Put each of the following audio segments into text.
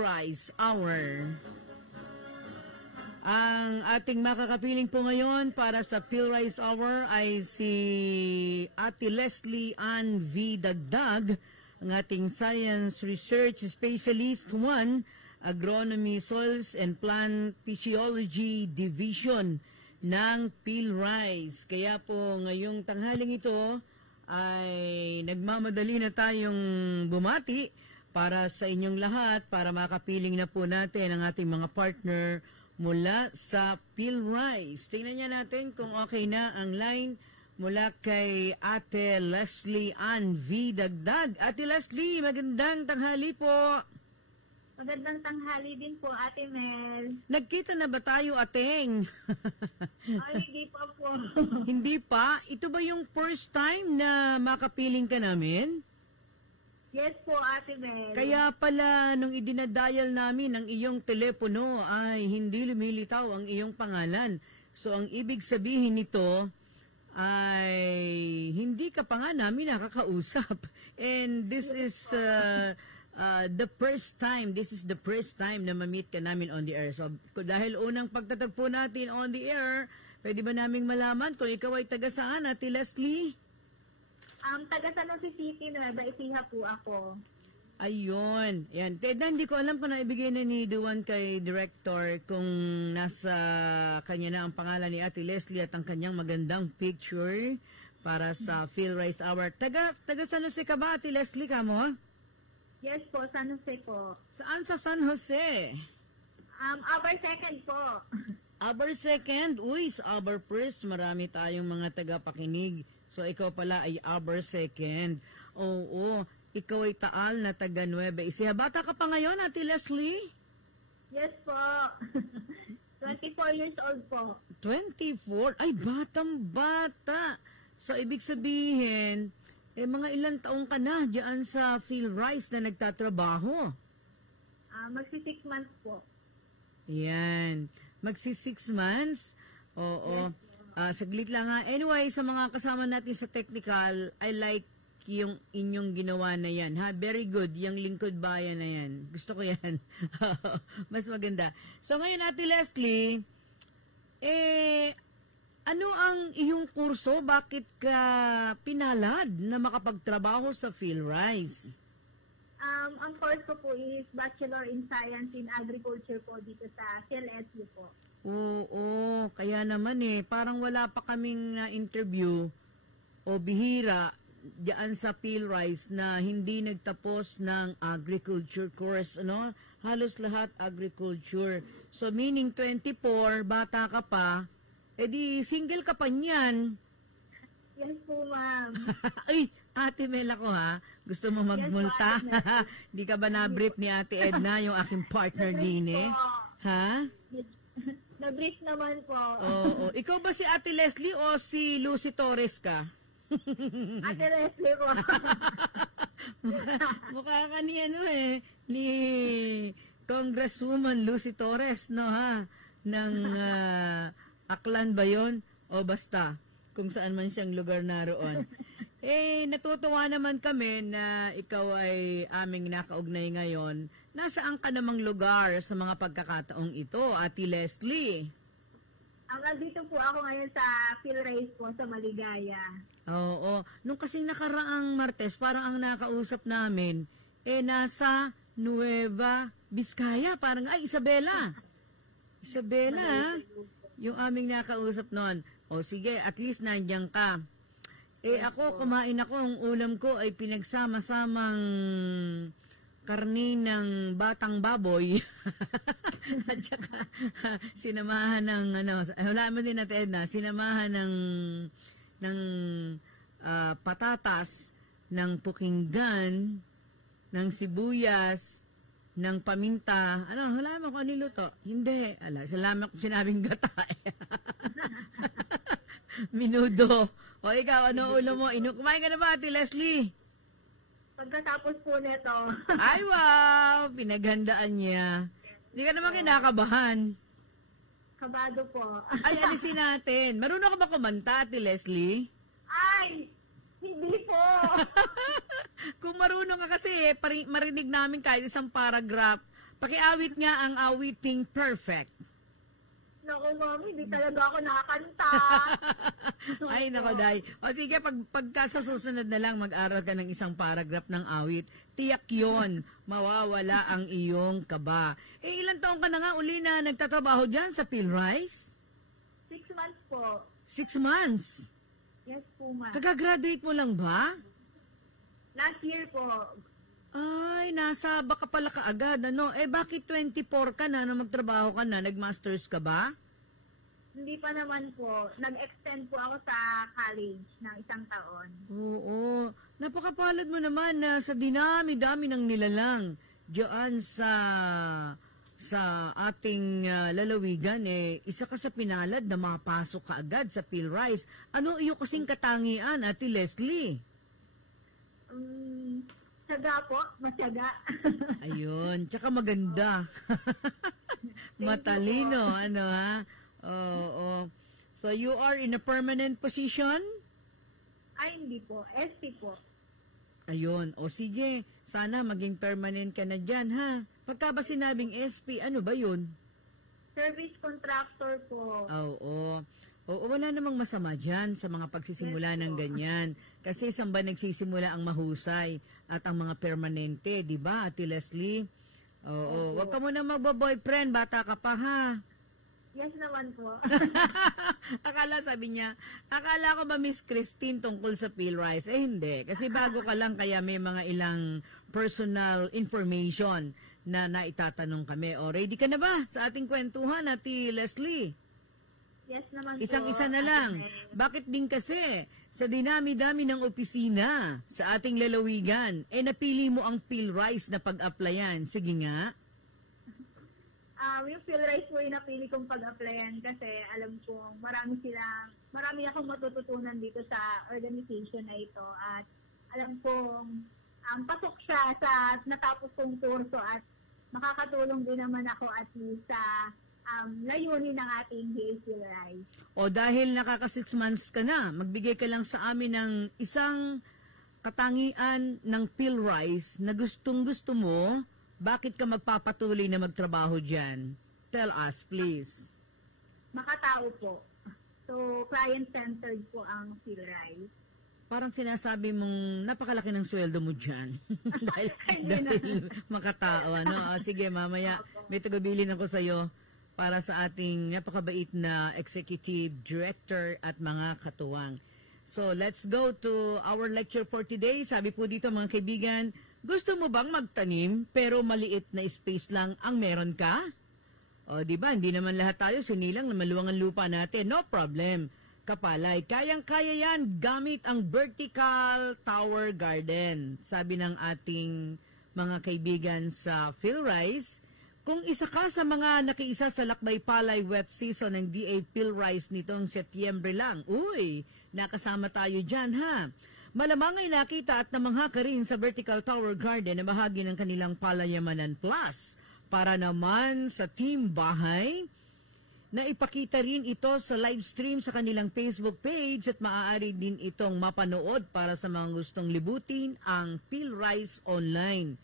PhilRise Hour. Ang ating makakapiling po ngayon para sa PhilRise Hour ay si Ate Leslie Ann V. Dagdag, ang ating Science Research Specialist 1, Agronomy, Soils and Plant Physiology Division ng PhilRise. Kaya po ngayong tanghaling ito ay nagmamadali na tayong bumati para sa inyong lahat para makapiling na po natin ang ating mga partner mula sa PhilRise. Tingnan niya natin kung okay na ang line mula kay Ate Leslie Ann V. Dagdag. Ate Leslie, magandang tanghali po. Magandang tanghali din po, Ate Mel. Nagkita na ba tayo, Ateng? Ay, hindi pa po. Hindi pa? Ito ba yung first time na makapiling ka namin? Yes po, Ate Mel. Kaya pala, nung idinadial namin ang iyong telepono ay hindi lumilitaw ang iyong pangalan. So, ang ibig sabihin nito ay hindi ka pa nga namin nakakausap. And this is the first time, na ma-meet ka namin on the air. So, dahil unang pagtatagpo natin on the air, pwede ba naming malaman kung ikaw ay taga saan, Ate Leslie? Taga San Jose City, Nueva Ecija po ako. Ayun. Yan. Teda, hindi ko alam kung naibigay na ni Duan kay Director kung nasa kanya na ang pangalan ni Ate Leslie at ang kanyang magandang picture para sa PhilRise Hour. Taga San Jose ka ba, Ate Leslie, ka mo? Yes po, San Jose po. Saan sa San Jose? Aber second po. Aber second? Uy, sa Aber first, marami tayong mga tagapakinig. So, ikaw pala ay Aber second. Oo, ikaw ay Taal na taga Nueva Ecija. Bata ka pa ngayon, Ate Leslie? Yes po. 24 years old po. 24? Ay, batang-bata. So, ibig sabihin, mga ilang taong ka na dyan sa PhilRise na nagtatrabaho? Magsi 6 months po. Yan. Magsi 6 months? Oo. Yes. Saglit lang nga. Anyway, sa mga kasama natin sa technical, I like yung inyong ginawa na yan. Ha? Very good. Yung lingkod bayan na yan. Gusto ko yan. Mas maganda. So ngayon, Ate Leslie, ano ang iyong kurso? Bakit ka pinalad na makapagtrabaho sa PhilRise? Ang course ko po is Bachelor in Science in Agriculture po dito sa PhilSU po. Oo, kaya naman parang wala pa kaming na-interview o bihira diyan sa PhilRise na hindi nagtapos ng agriculture course, ano? Halos lahat agriculture. So, meaning 24, bata ka pa, edi single ka pa niyan. Yes po, ma'am. Ay, Ate Mel ako ha. Gusto mo magmulta? Yes, di ka ba na-brief ni Ate Edna, yung aking partner din Ha? Na-brief naman po. Oo. Ikaw ba si Ate Leslie o si Lucy Torres ka? Ate Leslie po. mukha ka ni ni Congresswoman Lucy Torres, no ha? Ng Aklan ba yun? O basta, kung saan man siyang lugar naroon. Natutuwa naman kami na ikaw ay aming nakaugnay ngayon. Nasaan ka namang lugar sa mga pagkakataong ito, Ate Leslie? Nandito po ako ngayon sa PhilRise po sa Maligaya. Oo. Nung kasing nakaraang Martes, parang ang nakausap namin, nasa Nueva Vizcaya. Parang, Isabela. Isabela, yung aming nakausap noon. O sige, at least nandiyan ka. Ako, kumain ako. Ang ulam ko ay pinagsama-samang karni ng batang baboy. At saka, sinamahan ng, wala mo din natin na, sinamahan ng patatas, ng pukinggan, ng sibuyas, ng paminta. Wala mo kung niluto. Hindi. Salamat kung sinabing gata. Minudo. O ikaw, ano ulo mo? Kumain ka na ba, Ate Leslie? Pagkatapos po nito. Ay, wow! Pinaghandaan niya. Hindi ka naman kinakabahan. Kabado po. Ay, alisin natin. Marunong ka ba kumanta, Ate Leslie? Ay! Hindi po. Kung marunong ka kasi, marinig namin kahit isang paragraph Pakiawit nga ang awiting Perfect. Naku, Mami, di talaga ako nakakanta. Ay, nako, Day. O sige, pagka sa susunod na lang, mag-aral ka ng isang paragraph ng awit, tiyak yon, mawawala ang iyong kaba. Ilang taon ka na nga uli na nagtatrabaho dyan sa PhilRice? 6 months po. 6 months? Yes po, ma'am. Kaka-graduate mo lang ba? Last year po. Ay, nasa baka pala kaagad, ano? Bakit 24 ka na, magtrabaho ka na, nag-masters ka ba? Hindi pa naman po. Nag-extend po ako sa college ng 1 taon. Oo. Napakapalad mo naman na sa dinami-dami ng nilalang diyan sa ating lalawigan, isa ka sa pinalad na mapasok ka agad sa PhilRice. Ano iyo kasing katangian, Ate Leslie? Tiyaga po, matyaga. Ayun, tsaka maganda. Matalino, ano ha? Oo. So you are in a permanent position? Ay, hindi po. SP po. Ayun. O sige, sana maging permanent ka na dyan, ha? Pagka ba sinabing SP, ano ba yun? Service contractor po. Oo. Oo, wala namang masama dyan sa mga pagsisimula ng ganyan. Kasi saan ba nagsisimula ang mahusay at ang mga permanente, di ba, Ate Leslie? Oo, wag ka muna magbo-boyfriend, bata ka pa, ha? Yes naman po. Sabi niya, akala ko ba Miss Christine tungkol sa PhilRice? Hindi. Kasi bago ka lang, kaya may mga ilang personal information na naitatanong kami. O, ready ka na ba sa ating kwentuhan, Ate Leslie? Yes naman po. Isang-isa na lang. Bakit din kasi sa dinami-dami ng opisina sa ating lalawigan, napili mo ang PhilRice na pag-applyan? Sige nga. Yung PhilRice po yung napili kong pag-applyan kasi alam kong marami akong matututunan dito sa organization na ito at alam kong pasok siya sa natapos kong kurso at makakatulong din naman ako at least sa layunin ng ating PhilRice. O dahil nakaka 6 months ka na, magbigay ka lang sa amin ng isang katangian ng PhilRice na gustong-gusto mo. Bakit ka magpapatuloy na magtrabaho dyan? Tell us, please. Makatao po. So, client-centered po ang PhilRice. Parang sinasabi mong napakalaki ng sweldo mo dyan. dahil makatao. Ano? Sige, mamaya may tagabilin ako sa'yo para sa ating napakabait na executive director at mga katuwang. So, let's go to our lecture for today. Sabi po dito mga kaibigan, gusto mo bang magtanim pero maliit na space lang ang meron ka? O, di ba? Hindi naman lahat tayo sinilang na maluwang ang lupa natin. No problem. Kapalay, kayang-kaya yan gamit ang vertical tower garden. Sabi ng ating mga kaibigan sa PhilRice, kung isa ka sa mga nakiisa sa lakbay-palay wet season ng DA PhilRice nitong Setyembre lang, uy, nakasama tayo dyan ha. Malamang ay nakita at namangha ka rin sa Vertical Tower Garden na bahagi ng kanilang Palayamanan Plus. Para naman sa Team Bahay, na ipakita rin ito sa live stream sa kanilang Facebook page at maaari din itong mapanood para sa mga gustong libutin ang PhilRice Online.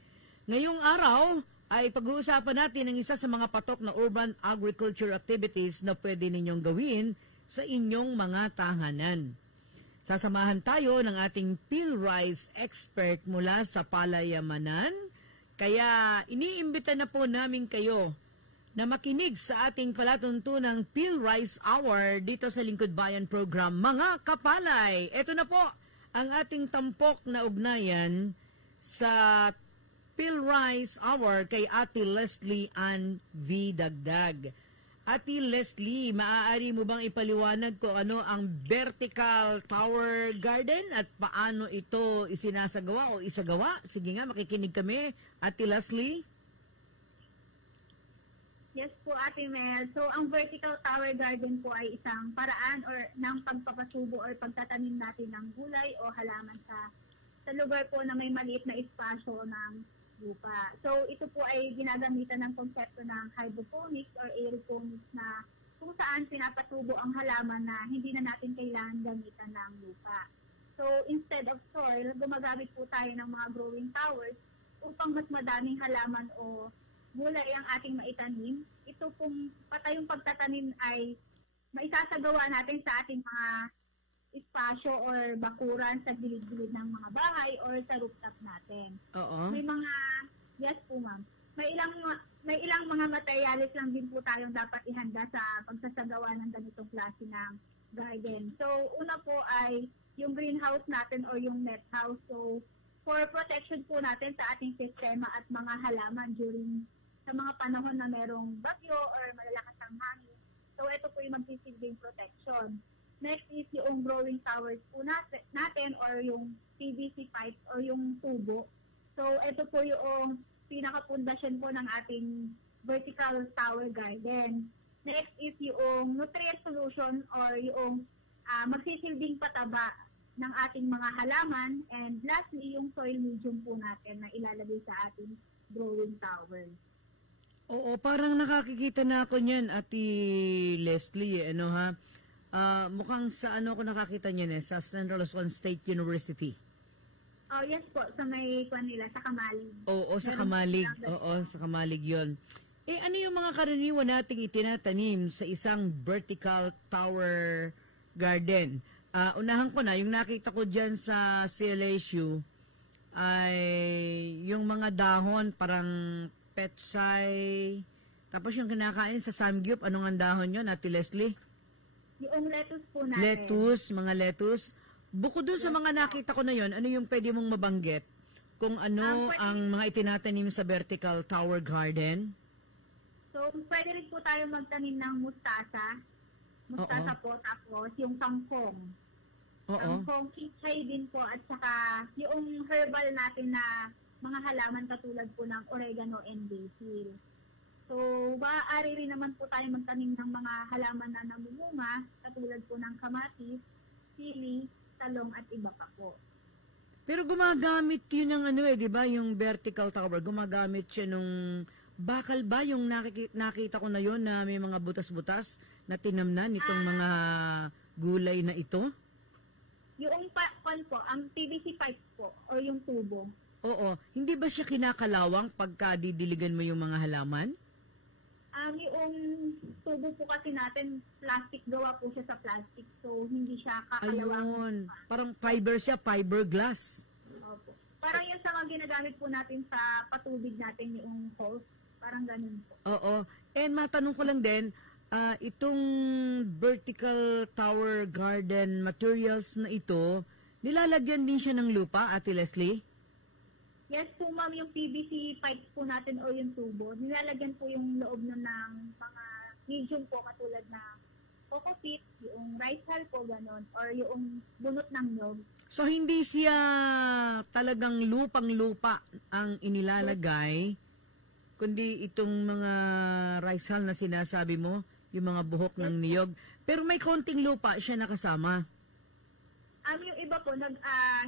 Ngayong araw ay pag-uusapan natin ang isa sa mga patok na urban agriculture activities na pwede ninyong gawin sa inyong mga tahanan. Sasamahan tayo ng ating PhilRice expert mula sa Palayamanan. Kaya iniimbita na po namin kayo na makinig sa ating palatuntunang PhilRice Hour dito sa Lingkod Bayan Program. Mga kapalay, ito na po ang ating tampok na ugnayan sa PhilRice Hour kay Ate Leslie Ann V. Dagdag. Ate Leslie, maaari mo bang ipaliwanag ko ano ang Vertical Tower Garden at paano ito isinasagawa o isagawa? Sige nga, makikinig kami. Ate Leslie? Yes po, Ate Mel. So, ang Vertical Tower Garden po ay isang paraan or ng pagpapasubo or pagtatanim natin ng gulay o halaman sa lugar po na may maliit na espasyo ng lupa. So, ito po ay ginagamitan ng konsepto ng hydroponics or aeroponics na kung saan pinapatubo ang halaman na hindi na natin kailangan gamitan ng lupa. So, instead of soil, gumagamit po tayo ng mga growing towers upang mas madaming halaman o gulay ang ating maitanim, ito pong patayong pagtatanim ay maisasagawa natin sa ating mga espasyo or bakuran sa gilid-gilid ng mga bahay or sa rooftop natin. Oo. Yes po ma'am, may ilang mga materials lang din po tayong dapat ihanda sa pagsasagawa ng ganitong klase ng garden. So, una po ay yung greenhouse natin or yung net house. So, for protection po natin sa ating sistema at mga halaman sa mga panahon na merong bagyo or malalakas ang hangin. So, ito po yung magsisilbing protection. Next is yung growing towers po natin or yung PVC pipe or yung tubo. So, ito po yung pinaka-pundasyon po ng ating vertical tower garden. Next is yung nutrient solution or yung magsisilbing pataba ng ating mga halaman. And lastly, yung soil medium po natin na ilalagay sa ating growing tower. Oo, parang nakakikita na ako niyan, Ate Leslie, ano ha? Mukhang sa ano ako nakakita niyan sa Central Luzon State University. Oh, yes po, sa may nila, sa Kamalig. Oo, sa Kamalig. Oo, sa Kamalig yon. Ano yung mga karaniwan nating itinatanim sa isang vertical tower garden? Unahan ko na, yung nakita ko dyan sa CLSU ay yung mga dahon, parang petsay, tapos yung kinakain sa samgyup, anong ang dahon yun, Ate Leslie? Yung lettuce po natin. Mga lettuce. Bukod dun sa mga nakita ko na yon, ano yung pwede mong mabanggit kung ano ang mga itinatanim sa vertical tower garden? So, pwede rin po tayo magtanim ng mustasa. Mustasa po, tapos yung tangkong. Tangkong, kichay din po, at saka yung herbal natin na mga halaman katulad po ng oregano and basil. So, maaari rin naman po tayo magtanim ng mga halaman na namumunga, katulad po ng kamatis, sili, talong, at iba pa po. Pero gumagamit yun ng ano di ba, yung vertical tower, gumagamit siya nung bakal ba yung nakita ko na yon na may mga butas-butas na tinamnan itong mga gulay na ito? Yung pan po, ang PVC pipe po, o yung tubo. Oo. Hindi ba siya kinakalawang pagka didiligan mo yung mga halaman? Yung tubo po kasi natin, plastic, gawa po siya sa plastic. So, hindi siya kakalawang. Ayun. Parang fiber siya, fiberglass. Opo. Parang yung sa mga ginagamit po natin sa patubig natin yung hose. Parang ganun po. Oo. And matanong ko lang din, itong vertical tower garden materials na ito, nilalagyan din siya ng lupa, Ate Leslie? Yes po ma'am, yung PVC pipes po natin o yung tubo, nilalagyan po yung loob nun ng mga medium po katulad na coco peat, yung rice hull po gano'n, or yung bunot ng nyog. So hindi siya talagang lupang-lupa ang inilalagay, kundi itong mga rice hull na sinasabi mo, yung mga buhok ng niyog. Pero may konting lupa siya nakasama. Yung iba po,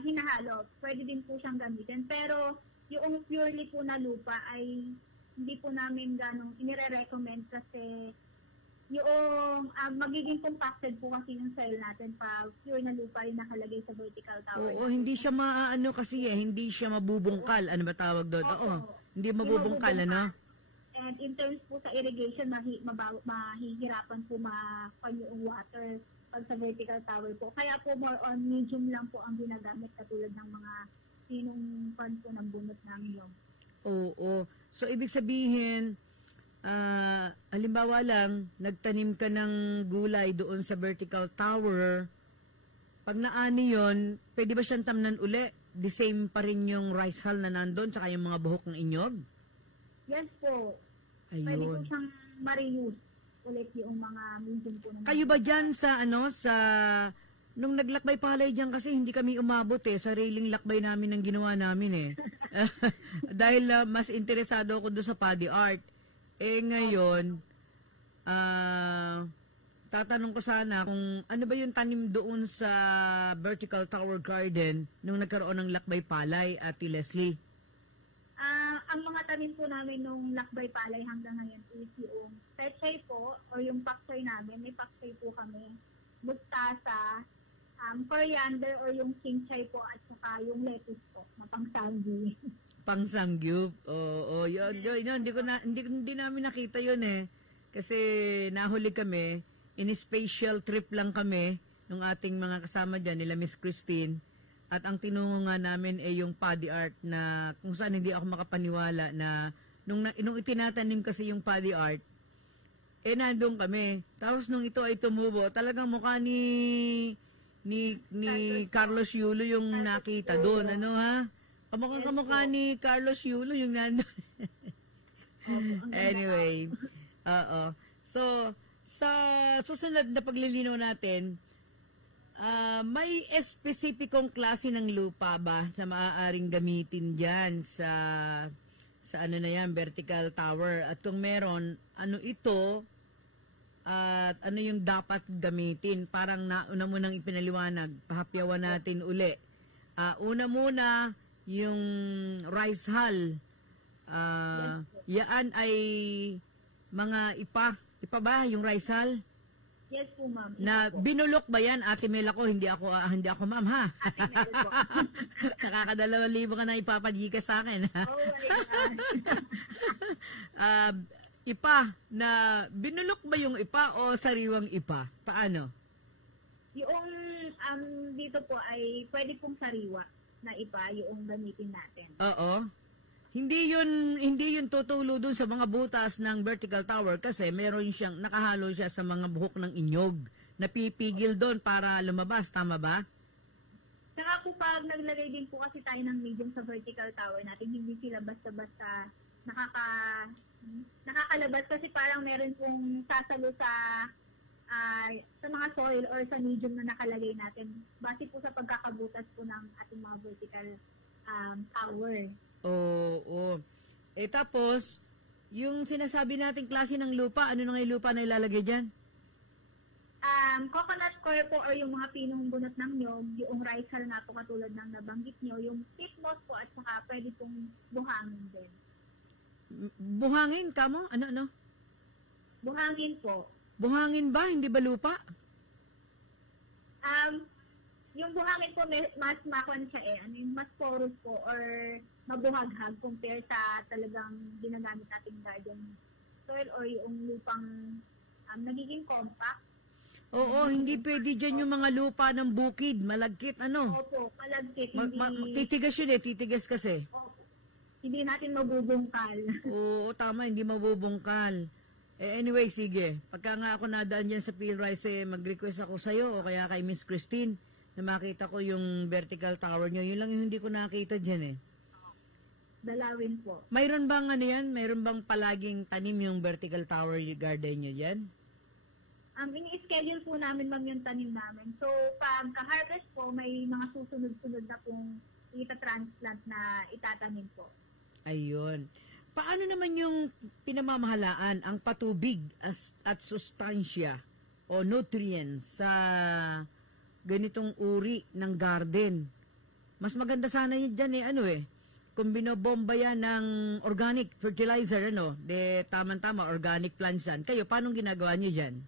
hinahalo. Pwede din po siyang gamitin. Pero yung purely po na lupa ay hindi po namin ganong inire-recommend kasi yung magiging compacted po kasi yung soil natin pa pure na lupa yung nakalagay sa vertical tower. Oo, hindi siya maano kasi hindi siya mabubungkal. Ano ba tawag doon? Oo, hindi mabubungkal, ano? And in terms po sa irrigation, mahihirapan po yung water pag sa vertical tower po. Kaya po more on medium lang po ang ginagamit katulad ng mga sinong pan po ng bunot ng nyog. Oo. So, ibig sabihin, halimbawa lang, nagtanim ka ng gulay doon sa vertical tower, pag naani yon, pwede ba siyang tamnan uli? The same pa rin yung rice hull na nandun, tsaka yung mga buhok ng inyog? Yes po. Ayun. Pwede po siyang ma-reuse ulit yung mga medium po. Kayo ba dyan sa, nung naglakbay palay dyan kasi hindi kami umabot sariling lakbay namin ang ginawa namin Dahil mas interesado ako doon sa paddy art. Ngayon, tatanong ko sana kung ano ba yung tanim doon sa vertical tower garden nung nagkaroon ng lakbay palay, Ate Leslie? Ang mga tanim po namin nung lakbay palay hanggang ngayon is yung pechay po o yung paksay namin. May paksay po kami, mustasa, coriander o yung kinchay po at saka yung lettuce po na pang-sandy. pangsangyup. Oo, yun, hindi namin nakita yun eh. Kasi nahuli kami, in special trip lang kami ng ating mga kasama dyan, nila Miss Christine. At ang tinungo nga namin ay yung paddy art na kung saan hindi ako makapaniwala na nung itinatanim kasi yung paddy art, nandun kami. Tapos nung ito ay tumubo, talagang mukha ni Carlos Yulo yung nakita doon. Ano ha? Kamukha ni Carlos Yulo yung nandun. Anyway, oo. So, sa susunod na paglilinaw natin, may espesipikong klase ng lupa ba na maaaring gamitin dyan sa ano na yan, vertical tower? At kung meron, ano ito at ano yung dapat gamitin? Parang nauna mo nang ipinaliwanag, pahapyawan natin uli. Una muna, yung rice hull. Yan ay mga ipa ba yung rice hull? Yes po, ma'am. Na binulok ba yan? Ate Mel ako, hindi ako ma'am, ha? Ate Mel po. Nakaka-2,000 ka na ipapadika sa akin, ha? Oh my God. Ipa, na binulok ba yung ipa o sariwang ipa? Paano? Yung dito po ay pwede pong sariwa na ipa yung gamitin natin. Oo. Hindi yun tutulo dun sa mga butas ng vertical tower kasi meron siyang nakahalo siya sa mga buhok ng inyog. Napipigil doon para lumabas, tama ba? Saka po pag naglagay din po kasi tayo ng medium sa vertical tower natin, hindi sila basta-basta nakakalabas kasi parang meron pong sasalo sa mga soil or sa medium na nakalagay natin base po sa pagkakabutas po ng ating mga vertical tower. Oo. Tapos, yung sinasabi nating klase ng lupa, ano na yung lupa na ilalagay dyan? Coconut coir po or yung mga pinong bunot ng nyog, yung rice hull nga po katulad ng nabanggit nyo, yung peat moss po at saka pwede pong buhangin din. Buhangin, kamo? Ano? Buhangin po. Buhangin ba? Hindi ba lupa? Yung buhangin po, mas makon siya mas porous po or mabuhaghag compare sa talagang ginagamit nating garden soil or yung lupang nagiging compact. Oo, hindi pwede dyan yung mga lupa ng bukid, malagkit, ano? Opo, malagkit. Titigas yun titigas kasi. Opo. Hindi natin mabubungkal. Oo, tama, hindi mabubungkal. Anyway, sige. Pagka nga ako nadaan dyan sa PhilRice, mag-request ako sa'yo o kaya kay Miss Christine na makita ko yung vertical tower nyo. Yun lang yung hindi ko nakita dyan Dalawin po. Mayroon bang ano yan? Mayroon bang palaging tanim yung vertical tower garden nyo dyan? Ini-schedule po namin, ma'am, yung tanim namin. So, pag ka-harvest po, may mga susunod-sunod na pong ita-transplant na itatanim po. Ayun. Paano naman yung pinamamahalaan ang patubig at sustansya o nutrients sa ganitong uri ng garden? Mas maganda sana yun dyan kung binobomba yan ng organic fertilizer, tamang-tama, organic plants yan. Kayo, paano ginagawa nyo dyan?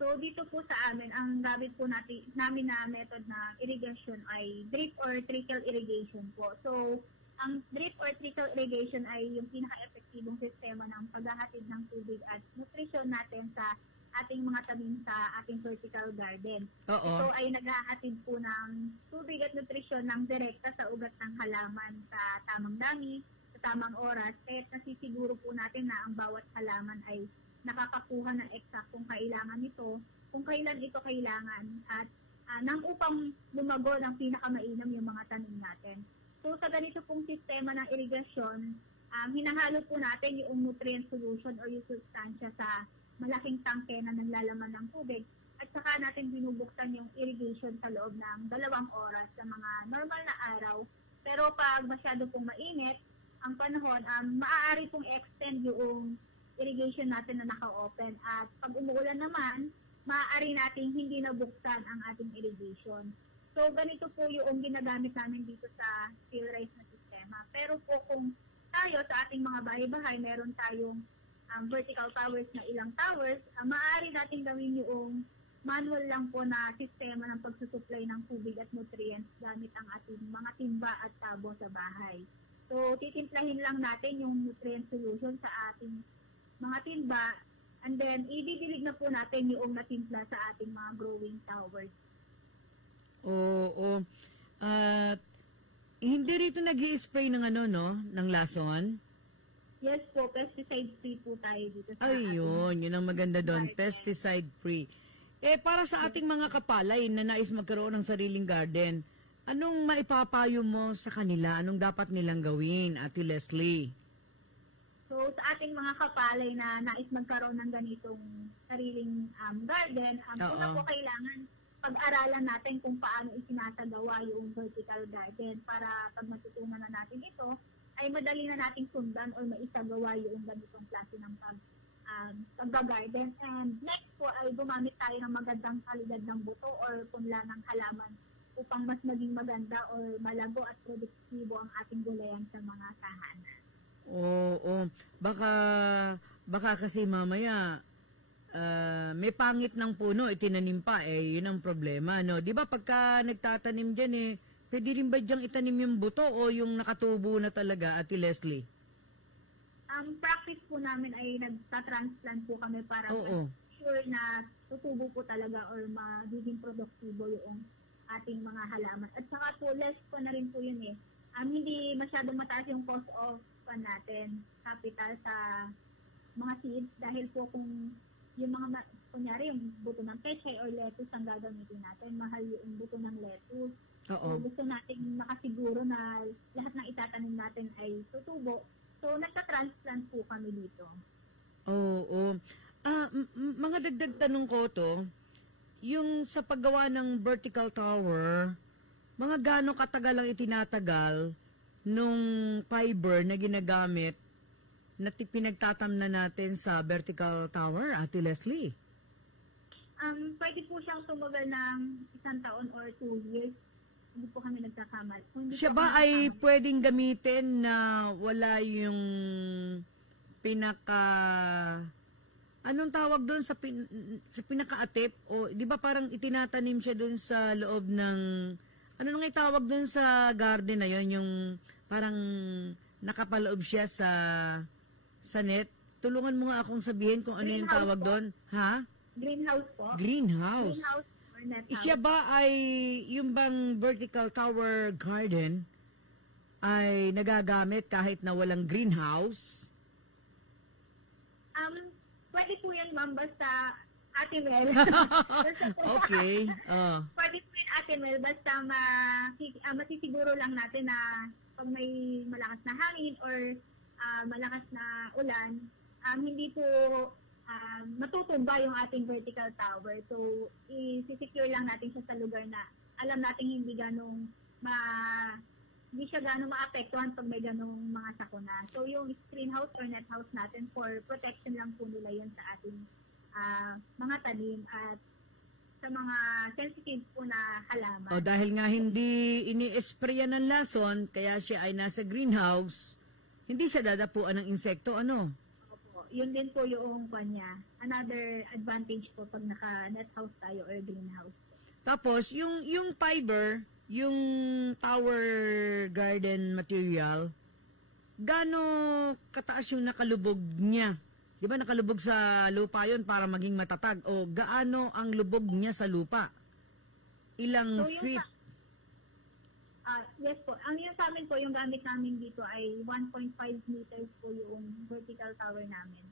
So, dito po sa amin, ang gamit po namin na method na irrigation ay drip or trickle irrigation po. So, ang drip or trickle irrigation ay yung pinaka-epektibong sistema ng paghahatid ng tubig at nutrisyon natin sa ating mga tanim sa ating vertical garden. Oo. Ito ay naghahatid po ng tubig at nutrisyon ng direkta sa ugat ng halaman sa tamang dami, sa tamang oras, kaya nasisiguro po natin na ang bawat halaman ay nakakakuha ng eksaktong kailangan nito, kung kailan ito kailangan, at nang upang lumago ng pinakamainam yung mga tanim natin. So sa ganito pong sistema ng irigasyon, hinahalo po natin yung nutrient solution or yung sustansya sa malaking tangke na naglalaman ng tubig at saka natin binubuksan yung irrigation sa loob ng 2 oras sa mga normal na araw. Pero pag masyado pong mainit ang panahon, maaari pong extend yung irrigation natin na naka-open. At pag umuulan naman, maaari natin hindi nabuksan ang ating irrigation. So, ganito po yung ginagamit namin dito sa PhilRice na sistema. Pero po kung tayo sa ating mga bahay-bahay, meron tayong vertical towers na ilang towers, maaari natin gawin yung manual lang po na sistema ng pagsusupply ng tubig at nutrients gamit ang ating mga timba at tabo sa bahay. So, titimplahin lang natin yung nutrient solution sa ating mga timba, and then ididilig na po natin yung natimpla sa ating mga growing towers. Oo. At hindi rito nag-i-spray ng ng lason? Yes po, pesticide-free po tayo dito sa Ayun, yun ang maganda doon, pesticide-free. Para sa ating mga kapalay na nais magkaroon ng sariling garden, anong maipapayo mo sa kanila? Anong dapat nilang gawin, Ate Leslie? So, sa ating mga kapalay na nais magkaroon ng ganitong sariling garden, una po kailangan pag-aralan natin kung paano isinasagawa yung vertical garden para pag matutunan na natin ito, ay madali na nating sundan o maisagawa yung ganitong klase ng pag-garden. And next po ay gumamit tayo ng magandang kalidad ng buto or punla ng halaman upang mas maging maganda or malago at produktibo ang ating gulayan sa mga tahanan. Oo. Baka kasi mamaya may pangit ng puno, itinanim pa, yun ang problema, no? Di ba pagka nagtatanim dyan, pwede rin ba dyang itanim yung buto o yung nakatubo na talaga, Ate Leslie? Ang practice po namin ay nagta-transplant po kami para sure na tutubo po talaga or magiging produktibo yung ating mga halaman. At saka po, less po na rin po yun hindi masyadong mataas yung cost of natin, capital sa mga seeds dahil po kung yung mga, kunyari yung buto ng pechay or lettuce ang gagamitin natin, mahal yung buto ng lettuce. So, gusto natin makasiguro na lahat ng itatanim natin ay tutubo. So, nagka-transplant po kami dito. Oo. Mga dagdag tanong ko to, yung sa paggawa ng vertical tower, mga gaano katagal ang itinatagal nung fiber na ginagamit na pinagtatamnan natin sa vertical tower, Ate Leslie? Pwede po siyang tumagal ng 1 taon or 2 years. Hindi po kami nagkakamali. Siya ba ay pwedeng gamitin na wala yung anong tawag doon sa pinaka-atip? O di ba parang itinatanim siya doon sa loob ng ano nang itawag doon sa garden na yon, yung parang nakapaloob siya sa net? Tulungan mo nga akong sabihin kung ano yung tawag doon. Ha? Greenhouse po. Greenhouse. Greenhouse or net house. Siya ba ay yung bang vertical tower garden ay nagagamit kahit na walang greenhouse? Pwede po yan, ma'am, basta Ate Mel. Okay. Pwede po yan, Ate Mel, basta masisiguro lang natin na pag may malakas na hangin or malakas na ulan, hindi po matutumba yung ating vertical tower. So, i-secure lang natin siya sa lugar na alam natin hindi siya ganong maapektuhan pag may ganong mga sakuna. So, yung screen house or net house natin, for protection lang po nila yun sa ating mga tanim at sa mga sensitive po na halaman. Dahil nga hindi ini-sprayan ng lason, kaya siya ay nasa greenhouse, hindi siya dadapuan ng insekto, ano? Opo. Yun din po yung kanya. Another advantage po pag naka-net house tayo or greenhouse. Tapos, yung fiber, yung tower garden material, gaano kataas yung nakalubog niya? Di ba nakalubog sa lupa yon para maging matatag? O gaano ang lubog niya sa lupa? Ilang feet? Yes po. Ang yung sa amin po, yung gamit namin dito ay 1.5 meters po yung vertical tower namin.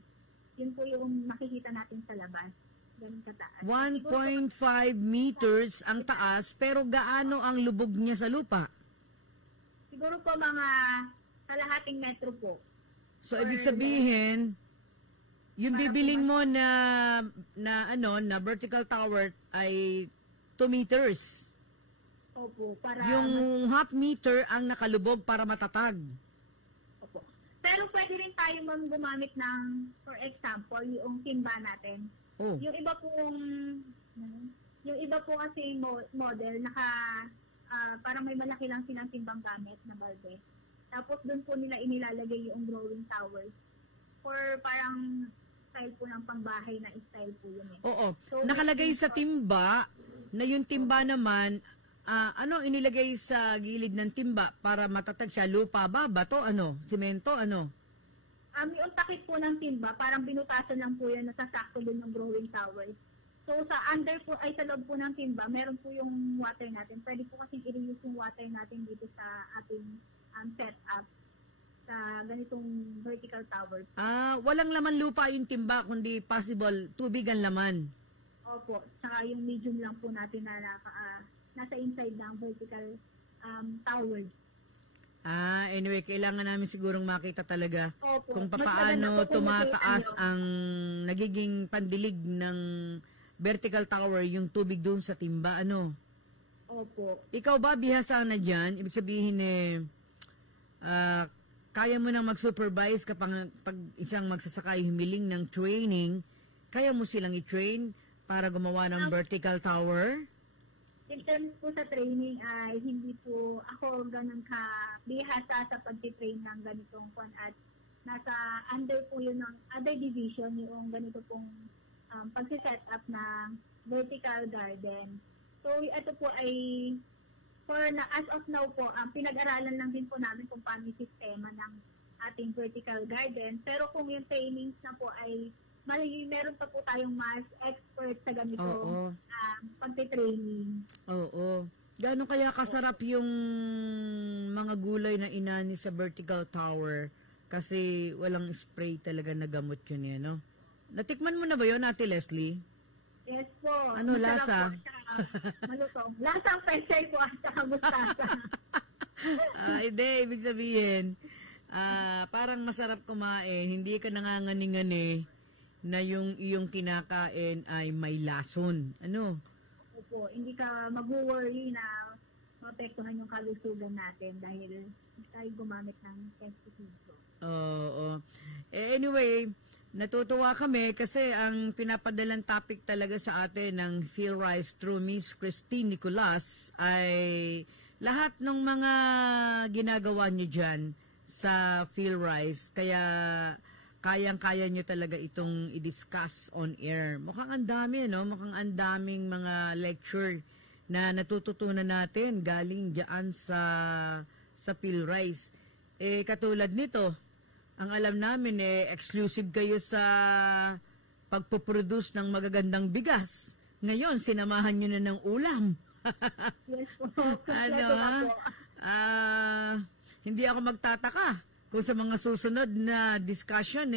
Yun po yung makikita natin sa labas. Ganun kataas. 1.5 meters ang taas, pero gaano ang lubog niya sa lupa? Siguro po mga kalahating metro po. So, ibig sabihin, yung bibiling mo na vertical tower ay 2 meters. Opo. Yung half meter ang nakalubog para matatag. Opo. Pero pwede rin tayo gumamit ng, for example, yung timba natin. Yung iba po kasi model parang may malaki lang silang timbang gamit na balde. Tapos doon po nila inilalagay yung growing towers. For parang style po ng pangbahay na style po yun. Oo. So, nakalagay sa timba na yung timba naman ano inilagay sa gilid ng timba para matatag siya? Lupa ba? Bato? Ano? Simento? Ano? Yung takip po ng timba, parang binutasan lang po yan, nasasakto din ng growing tower. So sa under po, ay sa loob po ng timba, meron po yung water natin. Pwede po kasi i-reuse yung water natin dito sa ating setup sa ganitong vertical tower. Walang laman lupa yung timba, kundi possible tubig ang laman. Opo, saka yung medium lang po natin na nasa inside ng vertical tower. Anyway, kailangan namin sigurong makita talaga Opo. kung paano tumataas ang nagiging pandilig ng vertical tower, yung tubig doon sa timba, ano? Opo. Ikaw ba, bihasa na dyan? Ibig sabihin kaya mo nang mag-supervise kapag isang magsasakay humiling ng training, kaya mo silang i-train para gumawa ng vertical tower? In terms po sa training ay hindi po ako ganun bihasa sa pag-train ng ganitong at nasa under po yun ng other division yung ganito pong pag-set up ng vertical garden. So ito po ay as of now po, pinag-aralan lang din po namin kung paano yung sistema ng ating vertical garden. Pero kung yung trainings na po ay meron pa po tayong mas expert sa ganito pagte-training. Oo. Gaano kaya kasarap yung mga gulay na inani sa vertical tower? Kasi walang spray talaga na gamot yun eh, no? Natikman mo na ba yun, Ate Leslie? Yes po. Ano lasa? Malutong. Lasang pesay po at saka mustasa. Hindi, ibig sabihin, parang masarap kumain, hindi ka nangangani-ngani na yung iyong kinakain ay may lason. Ano? Opo, hindi ka mag-worry na maapektuhan yung kalusugan natin dahil tayo gumamit ng pesticides. Oo. Anyway, natutuwa kami kasi ang pinapadalang topic talaga sa atin ng PhilRise through Miss Christine Nicolas ay lahat ng mga ginagawa niyo dyan sa PhilRise. Kaya kayang-kaya nyo talaga itong i-discuss on air. Mukhang ang dami, no? Mukhang ang daming mga lecture na natututunan natin galing diyan sa PhilRise. Katulad nito, ang alam namin exclusive kayo sa pagpoproduce ng magagandang bigas. Ngayon, sinamahan nyo na ng ulam. Yes po. Hindi ako magtataka kung sa mga susunod na discussion,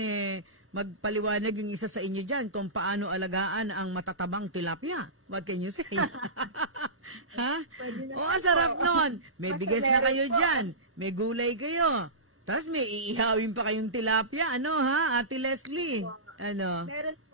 magpaliwanag yung isa sa inyo dyan kung paano alagaan ang matatabang tilapia. What can you say? Ha? Sarap nun. May bigas na kayo dyan. May gulay kayo. Tapos may iihawin pa kayong tilapia. Ano ha, Ate Leslie? Ano? Meron po.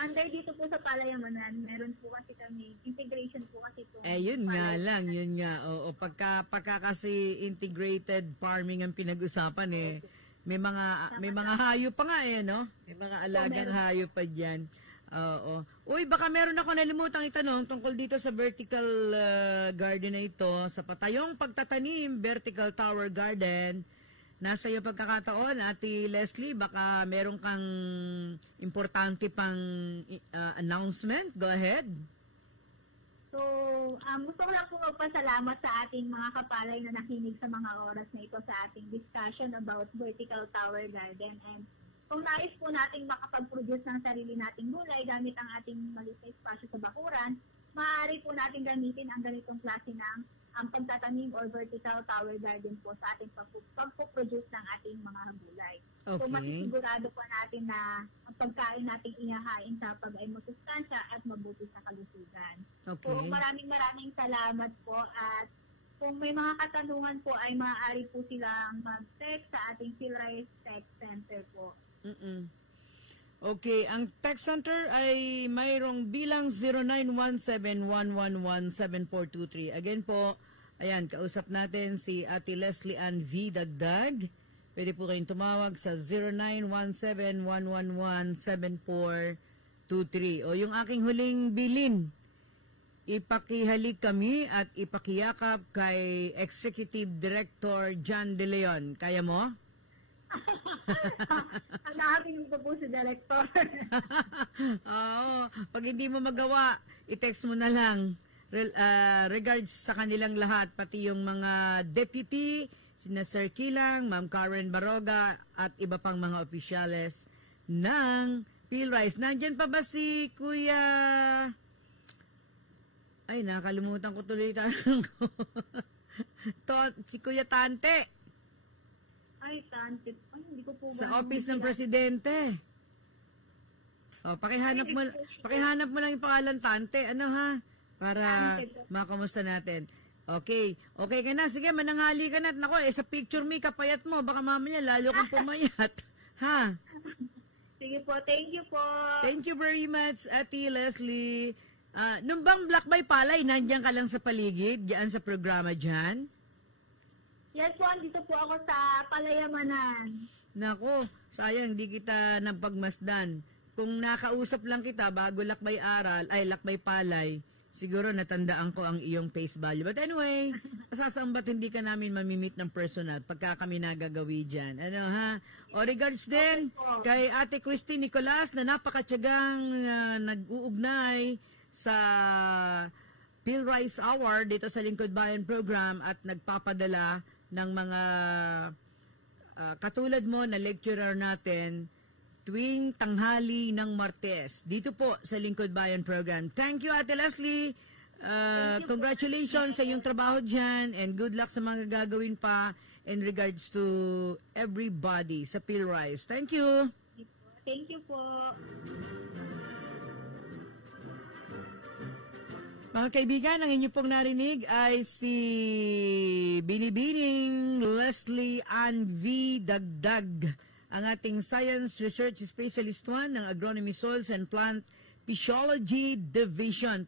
Under dito po sa Palayamanan, meron po kasi kami, integration po kasi po. Yun nga lang, yun nga. Oo, pagka kasi integrated farming ang pinag-usapan may mga hayop pa nga no? May mga alagang hayop pa diyan. Oo. Uy, baka meron ako nalimutang itanong tungkol dito sa vertical garden na ito, sa patayong pagtatanim, vertical tower garden. Nasa iyo pagkakataon, Ate Leslie, baka meron kang importante pang announcement. Go ahead. So, gusto ko lang po magpasalamat sa ating mga kapalay na nakinig sa mga oras na ito sa ating discussion about vertical tower garden. And kung nais po nating makapag-produce ng sarili nating gulay gamit ang ating maliit na espasyo sa bakuran, maaari po natin gamitin ang ganitong klase ng pagtatanim or vertical tower garden po sa ating pagpo-produce ng ating mga gulay. Okay. So, masisigurado po natin na ang pagkain nating ihahain sa pag ay masustansya at mabuti sa kalusugan. Okay. So, maraming salamat po at kung may mga katanungan po ay maaari po silang mag-text sa ating PhilRise Text Center po. Okay, ang text center ay mayroong bilang 0917-111-7423. Again po, ayan, kausap natin si Ate Leslie Ann V. Dagdag. Pwede po kayong tumawag sa 0917-111-7423. O yung aking huling bilin, ipakihalik kami at ipakiyakap kay Executive Director John De Leon. Kaya mo? Hanapin mo po si Director. Oo. Pag hindi mo magawa, i-text mo na lang. regards sa kanilang lahat, pati yung mga deputy, sina Sir Kilang, Ma'am Karen Baroga, at iba pang mga opisyales ng PhilRice. Nandyan pa ba si Kuya... Ay, nakalimutan ko tuloy tanong ko. Si Kuya Tante. Ay, Tante. Ay, hindi ko po Sa office ng presidente. O, pakihanap mo lang yung pangalan Tante. Ano ha? Para makamusta natin. Okay. Okay ka na. Sige, mananghali ka na. Nako, sa picture me, kapayat mo. Baka mamaya lalo kang pumayat. Ha? Sige po. Thank you po. Thank you very much, Ate Leslie. Nung bang Black by Palay, nandiyan ka lang sa paligid, diyan sa programa dyan? Yes po, dito po ako sa Palayamanan. Nako, sayang, di kita napagmasdan. Kung nakausap lang kita bago lakbay palay, siguro natandaan ko ang iyong face value. But anyway, sasambat hindi ka namin mamimit ng personal pagka kami nagagawi dyan. Ano ha? O regards din kay Ate Christy Nicolas na napakatyagang nag-uugnay sa PhilRice Hour dito sa Lingkod Bayan Program at nagpapadala ng mga katulad mo na lecturer natin tuwing tanghali ng Martes dito po sa Lingkod Bayan Program. Thank you, Ate Leslie. Congratulations sa iyong trabaho dyan and good luck sa mga gagawin pa in regards to everybody sa PhilRice. Thank you. Thank you po. Mga kaibigan, ang inyo pong narinig ay si Binibining Leslie Ann V. Dagdag, ang ating Science Research Specialist 1 ng Agronomy Soils and Plant Physiology Division.